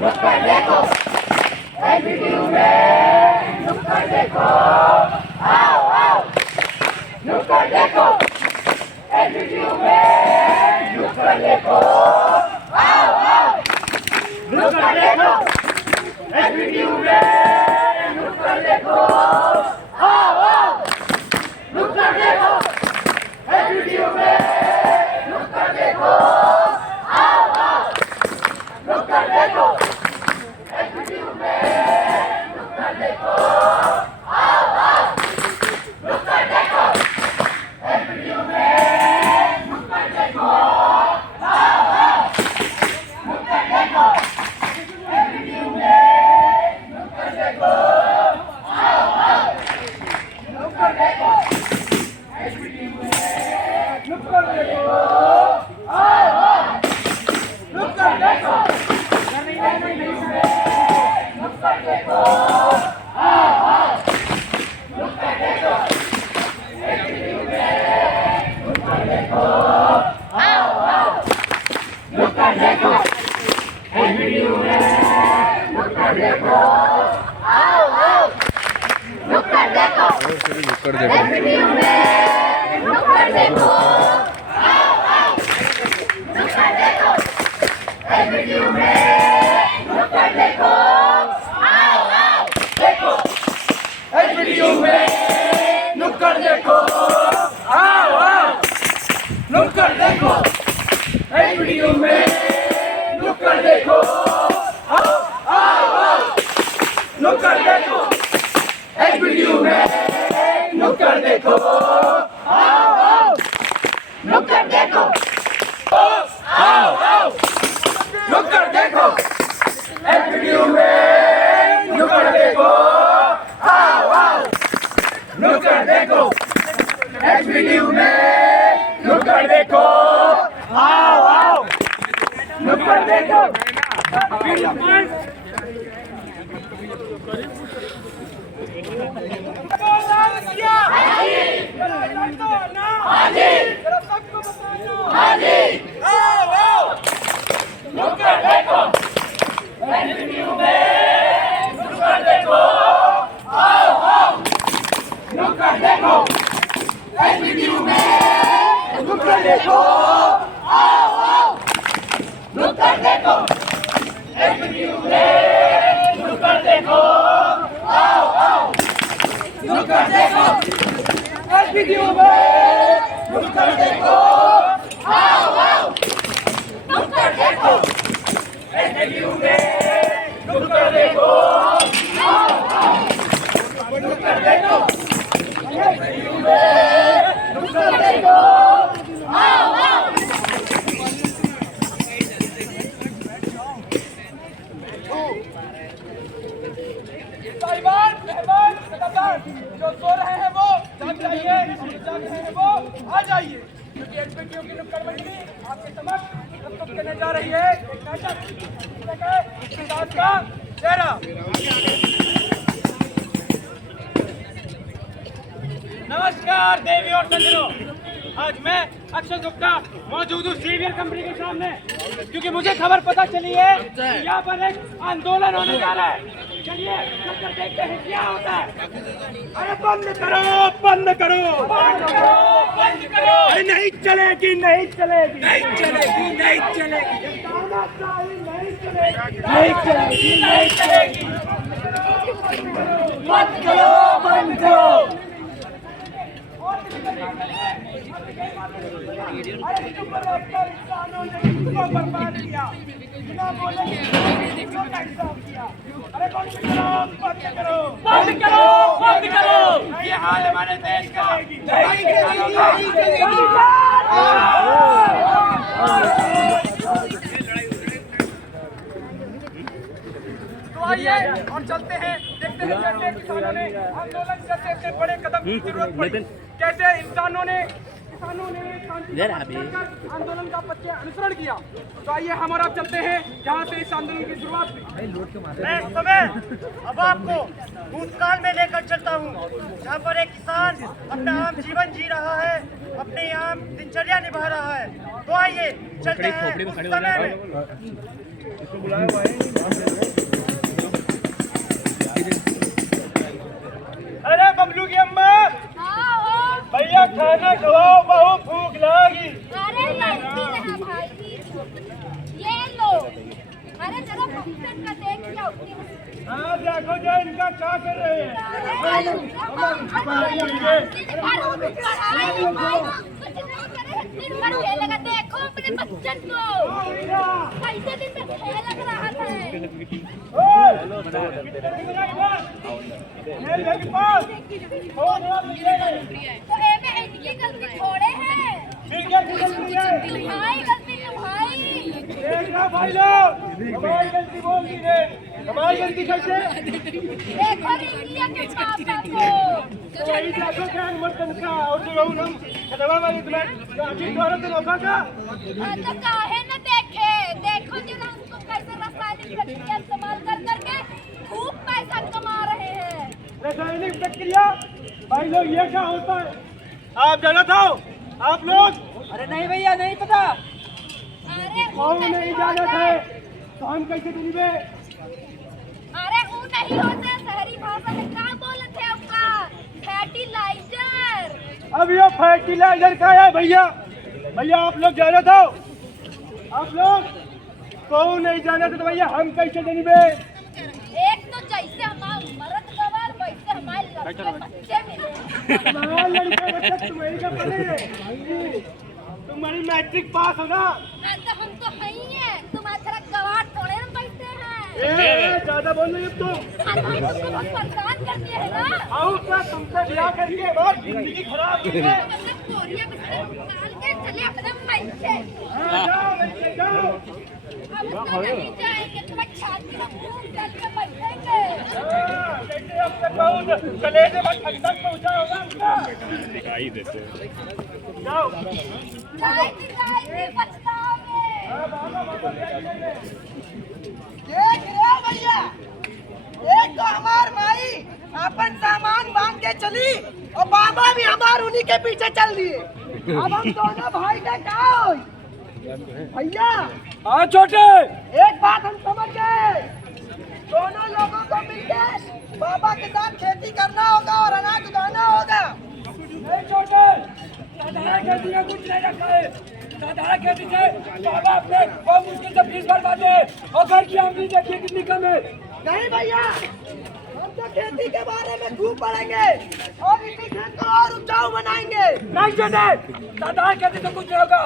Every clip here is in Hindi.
नुक्कड़ देखो, एनपीटीयू में नुक्कड़ देखो, आओ आओ, नुक्कड़ देखो, एनपीटीयू में नुक्कड़ देखो, आओ आओ, नुक्कड़ देखो, एनपीटीयू में नुक्कड़ देखो, आओ आओ, नुक्कड़ देखो, एनपीटीयू में नुक्कड़ देखो, आओ आओ, नुक्कड़ देखो, एनपीटीयू में नुक्कड़ देखो, आओ आओ, नुक्कड़ देखो, एनपीटीयू में नुक्कड़ देखो, आओ आओ, नुक्कड़ देखो, एनपीटीयू में नुक्कड़ देखो, आओ आओ, नुक्कड़ देखो, एनपीटीयू में नुक्कड़ देखो, आओ आओ, नुक्कड़ देखो, एनपीटीयू में नुक्कड़ देखो, आओ आओ, नुक्कड़ देखो, एनपीटीयू में नुक्कड़ देखो, आओ आओ, नुक्कड़ देखो, एनपीटीयू में नुक्कड़ देखो, आओ आओ, नुक्कड़ देखो, एनपीटीयू में नुक्कड़ देखो, आओ आओ, नुक्कड़ देखो, एनपीटीयू में नुक्कड़ देखो, आओ आओ, देखो, एनपीटीयू में नुक्कड़ देखो, आओ आओ, नुक्कड़ देखो, एनपीटीयू में नुक्कड़ देखो, आओ आओ, नुक्कड़ देखो, एनपीटीयू में नुक्कड़ देखो, आओ आओ, नुक्कड़ देखो, आओ आओ, नुक्कड़ देखो, एनपीटीयू में नुक्कड़ देखो, आओ आओ, नुक्कड़ देखो, एनपीटीयू में नुक्कड़ देखो, आओ आओ, नुक्कड़ देखो, नुक्कड़ देखो, एनपीटीयू में नुक्कड़ देखो, आओ आओ, नुक्कड़ देखो, एनपीटीयू में नुक्कड़ देखो, आओ आओ, नुक्कड़ देखो, एनपीटीयू में नुक्कड़ देखो, आओ आओ, नुक्कड़ देखो, एनपीटीयू में नुक्कड़ देखो, आओ आओ, नुक्कड़ देखो, एनपीटीयू में नुक्कड़ देखो, आओ आओ, नुक्कड़ देखो, एनपीटीयू में नुक्कड़ देखो, आओ आओ। साहिबान, मेहमान, सदाबदार, जो सो रहे हैं वो जाग जाइए, जो जाग रहे हैं वो आ जाइए, क्योंकि एनपीटीयू की नुक्कड़ मंडली आपके समक्ष प्रस्तुत करने जा रही है एक नाटक, जिसमें है इतिहास का चेहरा। नमस्कार देवी और सज्जनों, आज मैं अक्षय गुप्ता मौजूद हूँ सीवियर कंपनी के सामने, क्योंकि मुझे खबर पता चली है कि यहाँ पर एक आंदोलन होने जा रहा है। चलिए चलकर देखते हैं क्या होता है। अरे बंद करो, बंद करो, बंद करो, बंद करो। अरे नहीं चलेगी, नहीं चलेगी, नहीं चलेगी, नहीं चलेगी, नहीं चलेगी, नहीं चलेगी, नहीं चलेगी। बंद करो, बंद करो। अरे चुप रहो, इंसानों ने इसको बर्बाद किया, बिना बोले इसको इंसाफ किया। अरे बंद करो, बंद करो, बंद करो, बंद करो। ये हाल हमारे देश का नहीं चलेगी। तो आइए और चलते हैं, देखते हैं कैसे किसानों ने आंदोलन करते इतने बड़े कदम की जरूरत पड़ी, कैसे किसानों ने आंदोलन का पथ अनुसरण किया। तो आइए हम और आप चलते हैं जहाँ से इस आंदोलन की शुरुआत हुई। मैं समय अब आपको भूतकाल में लेकर चलता हूँ, जहाँ पर एक किसान अपना आम जीवन जी रहा है, अपने आम दिनचर्या निभा रहा है। तो आइए चलते हैं उस समय में। हाँ देखो जो इनका क्या कर रहे हैं। देखो अपने बच्चन को कैसे दिन में खेल लग रहा है। तो एमे इनकी गलती थोड़े है, तुम्हारी गलती तुम्हारी। भाई लोग हमारी गलती बोल दी है, हमारी गलती कैसे? देखो इंडिया के पापा को वही देखो क्या मर्दन का और जो हम खदवा वाली तुम्हें आखिर द्वारा तो लोगों का तो काहे न देखे, देखो जो ना उनको कैसे रासायनिक प्रक्रिया इस्तेमाल कर करके खूब पैसा कमा रहे हैं। रासायनिक प्रक्रिया भाई लोग ये क्या होता है आप जाना था आप लोग? अरे नहीं भैया नहीं पता। अरे कौन नहीं जाना था तो हम कैसे करेंगे? अरे वो नहीं होते, शहरी भाषा में क्या बोले थे आपका? फर्टिलाइजर। अब ये फर्टिलाइजर का है भैया। भैया आप लोग जाना था, आप लोग कौन नहीं जाना था तो भैया हम कैसे करेंगे? एक तो जैसे हमारे मर्द गवार वैसे हमारे लड़के बच्चे मिले। तुम्हारा लड़का बच्चा तुम्हारी का पढ़े, तुम्हारी मैट्रिक पास हो ना? तो हम तो है ही है, तुम्हारा गवार थोड़े हम बैठे हैं। ज्यादा बोल रही हो तुम। हम तुमको बहुत परेशान कर दिए है ना। आओ क्या तुमसे ब्याह करके हमारी जिंदगी खराब की है। कोरिया में से निकाल के चले अपने पैसे। जाओ लड़के जाओ। हम तो नहीं जाएंगे, तुम्हारी छाती में खून डाल के बैठेंगे। जैसे अब तक बहुत कलेजे में ठंडक पहुंचा होगा उनका। दिखाई देते जाओ। जाएंगे पछताओगे। देख रहे हो भैया, एक तो हमार माई अपन सामान बांध के चली और बाबा भी हमार उन्हीं के पीछे चल दिए। अब हम दोनों भाई का क्या होई? भैया हाँ छोटे, एक बात हम समझ गए, दोनों लोगों को मिलके बाबा के साथ खेती करना होगा और अनाज उगाना होगा। नहीं छोटे, साधारण खेती में कुछ नहीं रखा है। साधारण खेती से बाबा अपने बहुत मुश्किल से फीस भर पाते हैं और घर की आमदनी देखिए कितनी कम है। नहीं भैया, हम तो खेती के बारे में खूब पढ़ेंगे और इसी खेत को और उपजाऊ बनाएंगे। नहीं छोटे, साधारण खेती से कुछ नहीं होगा।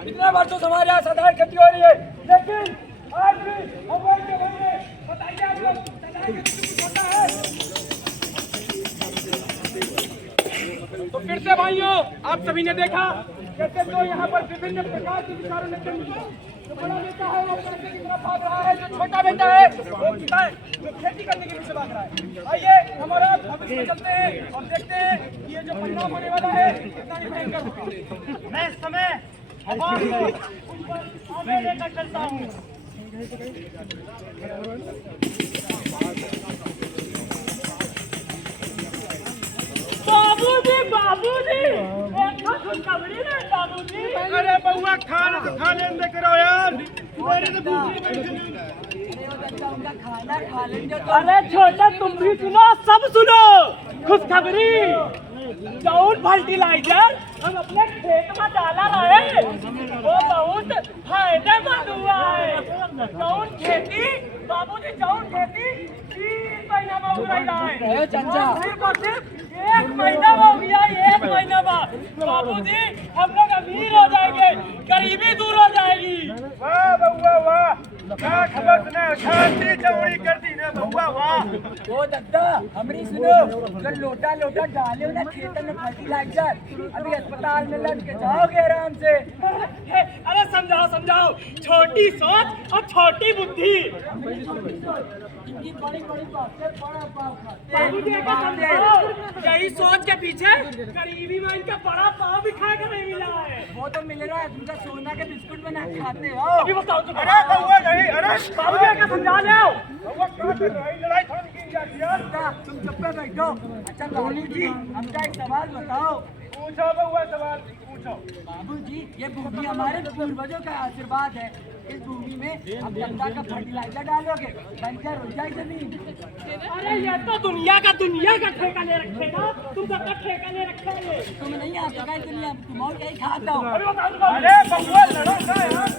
इतने वर्षों से हमारे यहाँ साधारण खेती हो रही है, लेकिन आज भी हमारे के घर में बताइए आप लोग साधारण खेती से कुछ होता है? तो फिर से भाइयों, आप सभी ने देखा कैसे तो यहाँ पर विभिन्न प्रकार के विचारों ने जो बड़ा नेता है वो पैसे की तरफ भाग रहा है, जो छोटा बेटा है वो किसान जो खेती करने के पीछे भाग रहा है। आइए हमारा भविष्य में चलते हैं और देखते हैं कि ये जो परिणाम होने वाला है कितना ही भयंकर होगा। मैं इस समय आवाज को उन पर आगे लेकर चलता हूँ। बाबूजी बाबूजी, एक खुशखबरी है बाबूजी। अरे बउआ खाना तो खा लेने करो यार, मेरे तो भूखी बैठी। खाना खा लेंगे। अरे छोटा तुम भी सुनो, सब सुनो खुशखबरी। जौन फर्टिलाइजर हम अपने खेत में डाला है वो बहुत फायदेमंद हुआ है। जौन खेती बाबूजी, जौन खेती 3 महीना में हो रहा है, सिर्फ और सिर्फ 1 महीना में हो गया। 1 महीना में बाबूजी हम लोग अमीर हो जाएंगे, गरीबी दूर हो जाएगी। वाह बउआ वाह, क्या खबर सुना, शांति चौड़ी कर दी ना बउआ वाह। ओ दादा हमरी सुनो, अगर लोटा लोटा डाले हो ना खेतन में फर्टिलाइजर, अभी अस्पताल में लग के जाओगे आराम से। अरे समझाओ समझाओ, छोटी सोच और छोटी बुद्धि। इनकी बड़ी बड़ी बातें बड़ा पाव खाते हैं। बाबूजी एक समझाओ, यही सोच के पीछे गरीबी में इनका बड़ा पाव भी खाए का नहीं मिला है। वो तो मिल रहा है, तुमका सोना के बिस्कुट बना के खाते हो। अभी बताओ तो। अरे बउआ नहीं, अरे बाबूजी एक समझा दो। बउआ क्या कर रहा है, लड़ाई थोड़ी की जाती है। बेटा, तुम चुप पे बैठो। अच्छा बाबूजी, हमका एक सवाल बताओ। पूछो बउआ, सवाल पूछो। बाबूजी, ये भूमि हमारे पूर्वजों का आशीर्वाद है। इस भूमि में हम गंदा का फर्टिलाइजर डालोगे, बंजर हो जाए जमीन। अरे ये तो दुनिया का ठेका ले रखेगा, तुम सबका ठेका ले रखा है। तुम नहीं आ सका दुनिया, तुम और यही खाता हो। अरे बउआ लड़ो क्या यार।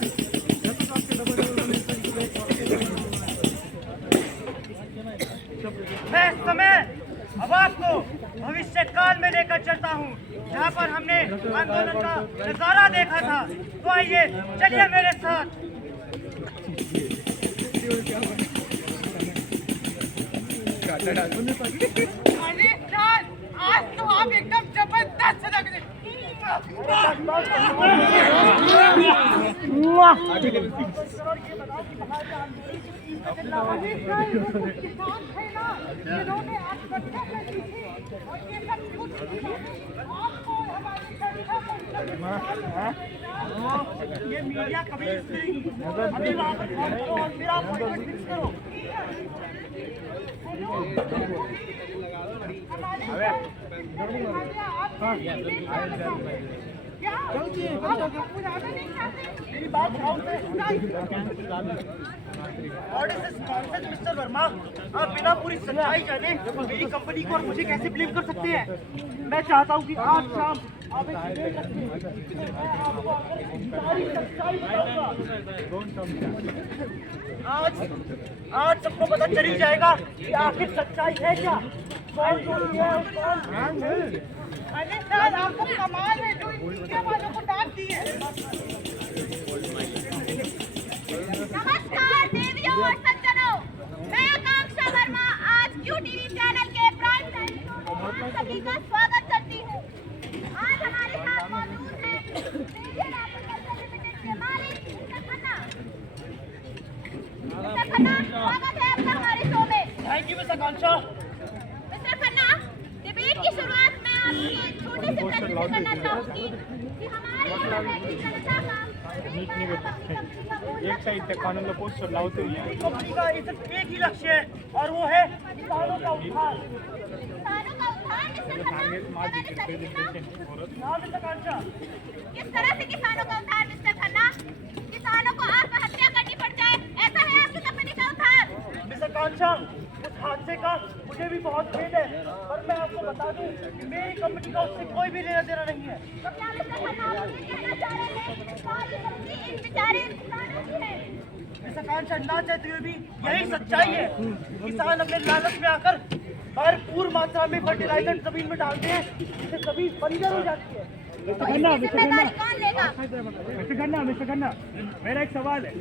आंदोलन का नजारा देखा था। तो आइए चलिए मेरे साथ। आज तो आप एकदम जबरदस्त लग रहे। किसान थे ना जिन्होंने आत्महत्या कर ली थी और ये सब क्यों आपको हमारी ये मीडिया कभी अभी वापस और मेरा अपॉइंटमेंट फिक्स करो। मेरी बात मिस्टर वर्मा, आप बिना पूरी सच्चाई जाने मेरी कंपनी को और मुझे कैसे ब्लेम कर सकते हैं? मैं चाहता हूँ कि आज शाम आप एक डिबेट रखें। मैं आपको सारी सच्चाई बताऊंगा। आज सबको पता चल ही जाएगा कि आखिर सच्चाई है क्या, कौन दोषी है और कौन नहीं। आपको कमाल है जो मीडिया वालों को डांट दी है। नमस्कार देवियों और सज्जनों, मैं आकांक्षा वर्मा आज क्यू टीवी चैनल के प्राइम टाइम शो में आप सभी का स्वागत करती हूँ। आज हमारे साथ मौजूद हैं इंडियन एग्रीकल्चर लिमिटेड के मालिक मिस्टर खन्ना। मिस्टर खन्ना, स्वागत है आपका हमारे शो में। Thank you miss Akanksha. Mister Khanna, debate की शुरुआत मैं आपसे एक छोटे से प्रश्न से करना चाहूंगी कि हमारे जनता का एक साइड तक कानून पोस्टर लावते कंपनी का सिर्फ एक ही लक्ष्य है और वो है किसानों का उद्धार। किसानों का उद्धार मिस्टर खन्ना, मिस आकांक्षा, किस तरह से किसानों का उद्धार मिस्टर खन्ना? किसानों को आत्महत्या करनी पड़ जाए, ऐसा है आपकी कंपनी का उद्धार? मिस आकांक्षा, उस हादसे का मुझे भी बहुत खेद है, पर मैं आपको बता दूं कि मेरी कंपनी का उससे कोई भी लेना देना नहीं है। तो क्या मिस्टर खन्ना आप ये कहना चाह रहे हैं सारी गलती इन बेचारे किसानों की है? मिस आकांक्षा, ना चाहते हुए भी यही सच्चाई है। किसान अपने लालच में आकर भरपूर मात्रा में फर्टिलाइजर जमीन में डालते हैं, जिससे जमीन बंजर हो जाती है। तो इसकी जिम्मेदारी कौन लेगा? मिस्टर खन्ना, मेरा एक सवाल है।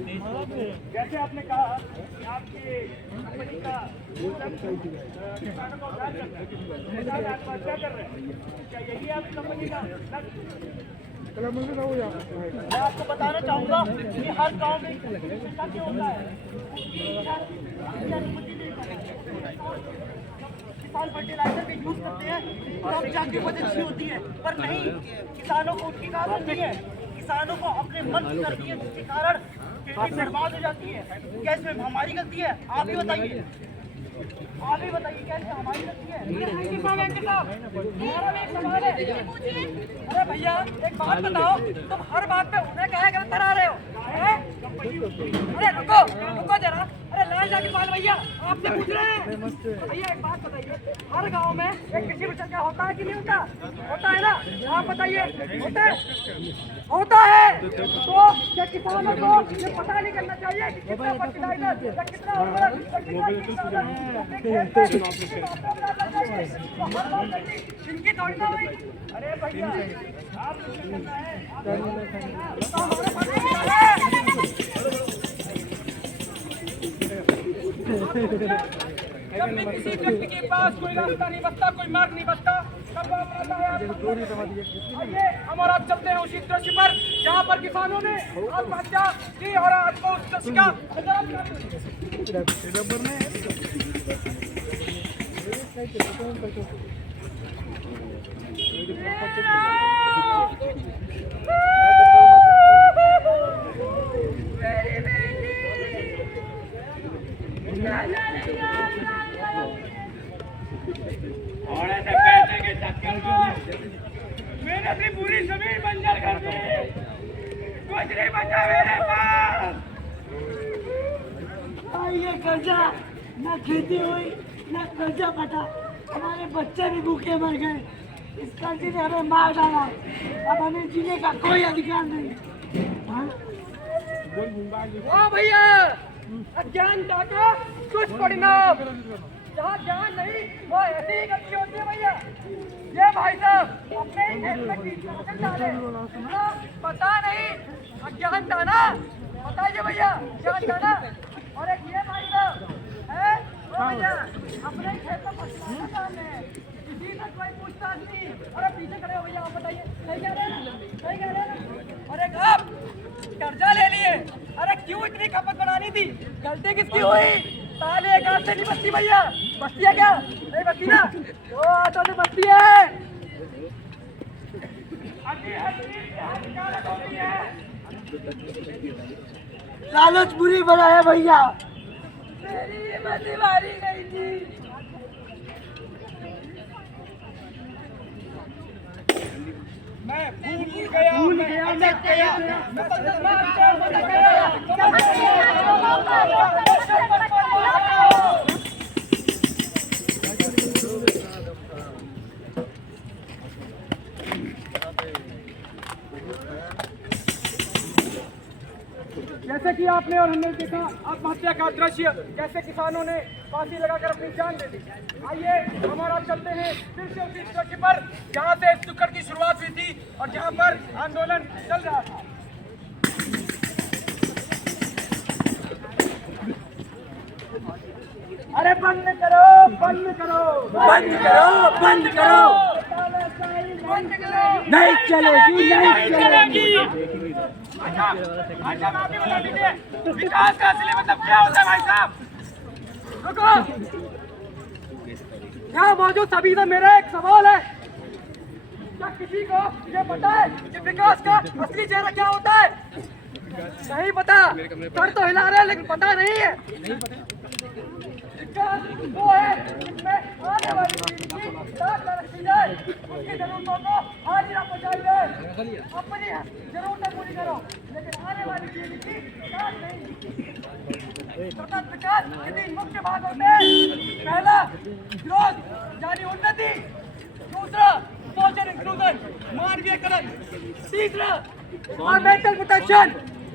जैसे आपने कहा कि आपकी कंपनी का किसानों को उद्धार करना है, किसान आत्महत्या कर रहे हैं, क्या यही आपकी कंपनी का लक्ष्य? मैं आपको बताना चाहूँगा कि हर गांव में ऐसा क्यों होता है। किसान फर्टिलाइजर का यूज करते हैं तब जाके बहुत अच्छी होती है, पर नहीं, किसानों को उनकी कहा नहीं है। किसानों को अपने मन की करती है, जिसके कारण खेती बर्बाद हो जाती है। क्या इसमें हमारी गलती है? आप ही बताइए, आप ही बताइए, क्या इसमें हमारी गलती है? हमारा भी एक सवाल है। अरे भैया एक बात बताओ, तुम हर बात पे उन्हें कहे गलत करा रहे हो हैं? अरे रुको रुको जरा, अरे लाल जाके पाल भैया आपसे पूछ रहे हैं। भैया एक बात बताइए, हर गांव में एक कृषि विशेषज्ञ होता है कि नहीं होता? होता है ना? आप बताइए, होता है? होता है। तो क्या किसानों को ये पता नहीं करना चाहिए कि कितना फर्टिलाइजर या कितना उर्वरक या कितना कीटनाशक इनकी थोड़ी ना हुई। अरे भैया, आप जब भी किसी व्यक्ति के पास कोई रास्ता नहीं बचता, कोई मार्ग नहीं बचता, तब वो आता है। आइए हम और आप चलते हैं उसी दृश्य पर जहाँ पर किसानों ने आत्महत्या की और आपको उस दृश्य का और ऐसे पैसे के चक्कर में मैंने अपनी पूरी जमीन बंजर कर दी, कुछ नहीं बचा मेरे पास। ये कर्जा ना खेती हुई ना कर्जा फटा, हमारे बच्चे भी भूखे मर गए। इस कर्जे ने हमें मार डाला, अब हमें जीने का कोई अधिकार नहीं। वाह भैया, अज्ञानता का दुष्परिणाम। जहाँ ज्ञान नहीं वो ऐसी ही गलती होती है भैया। ये भाई साहब अपने ही खेत में कीटनाशक डाले, इतना पता नहीं, अज्ञान था ना, बताइए भैया, अज्ञान था ना। और एक ये भाई साहब है वो भैया अपने ही खेत में कीटनाशक डाले, किसी से कोई पूछताछ नहीं। अरे पीछे खड़े हो भैया, आप बताइए, सही कह रहे हैं ना, सही कह रहे हैं ना। और एक आप कर्जा ले लिए, अरे क्यों इतनी खपत बढ़ानी थी, गलती किसकी हुई? ताले एक हाथ से नहीं बचती भैया, बचती है क्या? नहीं बचती ना, दो हाथों से बचती है। लालच बुरी बना है भैया। मेरी हिम्मत मारी गई थी। मैं भूल गया, मैं अटक गया। जैसे कि आपने और हमने देखा आत्महत्या का दृश्य, कैसे किसानों ने फांसी लगाकर अपनी जान दे दी। आइए हम और आप चलते हैं फिर से उसी चौकी पर जहां से इस दुक्कड़ की शुरुआत हुई थी और जहां पर आंदोलन चल रहा था। अरे बंद करो, बंद करो, बंद करो, बंद करो, बंद करो, नहीं चलेगी, नहीं चलेगी। अच्छा, आप ही बता दीजिए, विकास का असली मतलब क्या होता है भाई साहब? रुको, यहाँ मौजूद सभी से मेरा एक सवाल है, क्या किसी को ये पता है कि विकास का असली चेहरा क्या होता है? नहीं पता, सर तो हिला रहे हैं लेकिन पता नहीं है। विकास वो है जिसमें आने वाली पीढ़ी की साथ रखी जाए, उसकी जरूरतों को हाजिरा पहुंचाई जाए। अपनी जरूरतें पूरी करो लेकिन आने वाली पीढ़ी की साथ नहीं। सतत विकास के तीन मुख्य भाग होते हैं। पहला ग्रोथ यानी उन्नति, दूसरा सोशल इंक्लूजन मानवीयकरण, तीसरा एनवायरमेंटल प्रोटेक्शन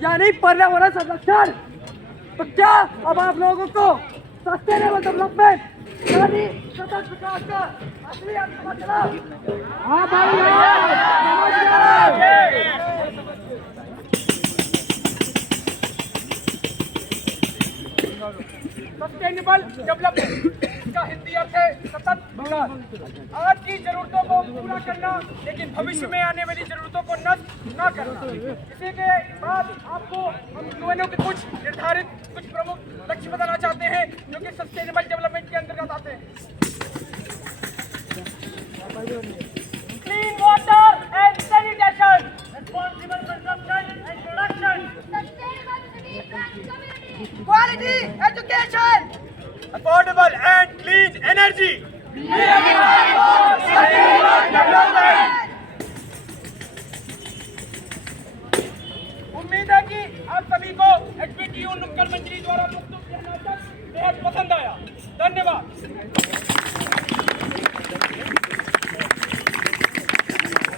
यानी पर्यावरण संरक्षण। तो क्या अब आप लोगों को सस्टेनेबल डेवलपमेंट यानी सतत विकास का असली अर्थ समझ चला? हाँ भाई, सस्टेनेबल डेवलपमेंट, इसका हिंदी अर्थ है सतत विकास। आज की जरूरतों को पूरा करना लेकिन भविष्य में आने वाली जरूरतों को नष्ट न करना। इसी के बाद आपको हम यूएनओ के कुछ निर्धारित कुछ प्रमुख लक्ष्य बताना चाहते हैं जो कि सस्टेनेबल डेवलपमेंट के अंतर्गत आते हैं। Clean water and sanitation, responsible consumption and production, quality education, affordable and clean energy, उम्मीद है कि आप सभी को HPTU नुक्कड़ मंजरी द्वारा प्रस्तुत यह नाटक बेहद पसंद आया। धन्यवाद।